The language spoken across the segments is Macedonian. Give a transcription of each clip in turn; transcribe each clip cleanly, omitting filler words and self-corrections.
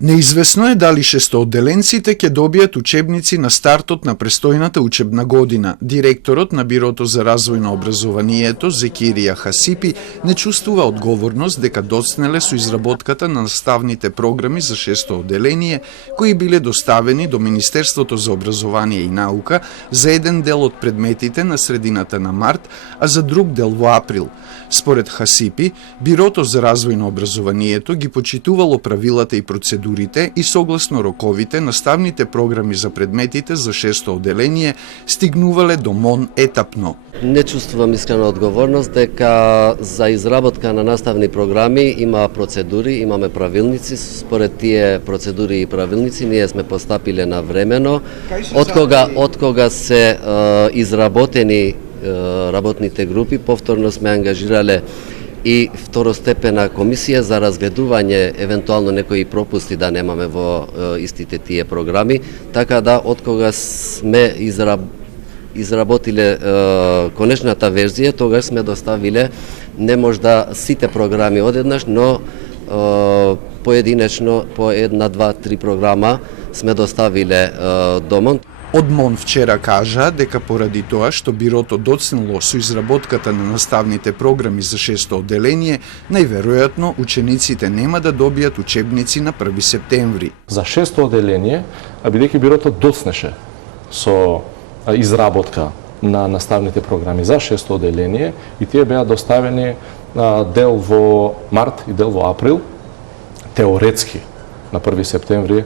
Неизвестно е дали шестоодделенците ќе добијат учебници на стартот на престојната учебна година. Директорот на Бирото за развој на образованието, Зекирија Хасипи, не чувствува одговорност дека доцнеле со изработката на наставните програми за шесто одделение, кои биле доставени до Министерството за образование и наука за еден дел од предметите на средината на март, а за друг дел во април. Според Хасипи, Бирото за развој на образованието ги почитувало правилата и процедурите и согласно роковите наставните програми за предметите за шесто одделение стигнувале до МОН етапно. Не чувствувам искрена одговорност дека за изработка на наставни програми има процедури, имаме правилници. Според тие процедури и правилници ние сме постапиле на времено. Од кога се изработени работните групи, повторно сме ангажирале и второстепена комисија за разгледување евентуално некои пропусти да немаме во истите тие програми, така да од кога сме изработиле конечната верзија, тогаш сме доставиле не можда сите програми одеднаш, но поединечно по една, два, три програма сме доставиле до МОН. Од МОН вчера кажа дека поради тоа што Бирото доцнело со изработката на наставните програми за шесто одделение, најверојатно учениците нема да добијат учебници на 1 септември. За шесто одделение, бидејќи Бирото доцнеше со изработка на наставните програми за шесто одделение и тие беа доставени дел во март и дел во април, теоретски на 1 септември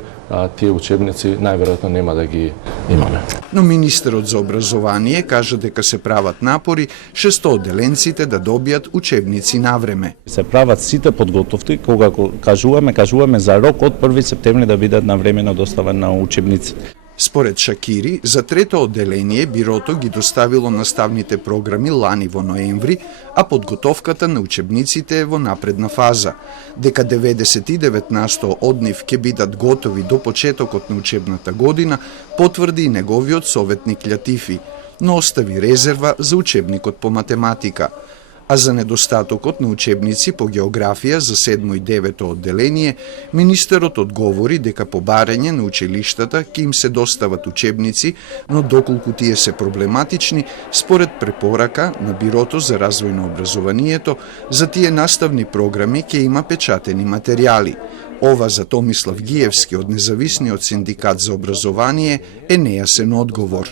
тие учебници најверојатно нема да ги имаме. Но министерот за образование кажа дека се прават напори шестоодделенците да добијат учебници на време. Се прават сите подготовки кога кажуваме за рок од 1 септември да бидат навремено доставени на учебници. Според Шакири, за трето одделение Бирото ги доставило наставните програми лани во ноември, а подготовката на учебниците е во напредна фаза. Дека 99% од нив ќе бидат готови до почетокот на учебната година, потврди и неговиот советник Лјатифи, но остави резерва за учебникот по математика. А за недостатокот на учебници по географија за 7 и 9 одделение, министерот одговори дека по барање на училиштата ќе им се достават учебници, но доколку тие се проблематични, според препорака на Бирото за развој на образованието, за тие наставни програми ќе има печатени материјали. Ова за Томислав Гиевски од Независниот синдикат за образование е нејасен одговор.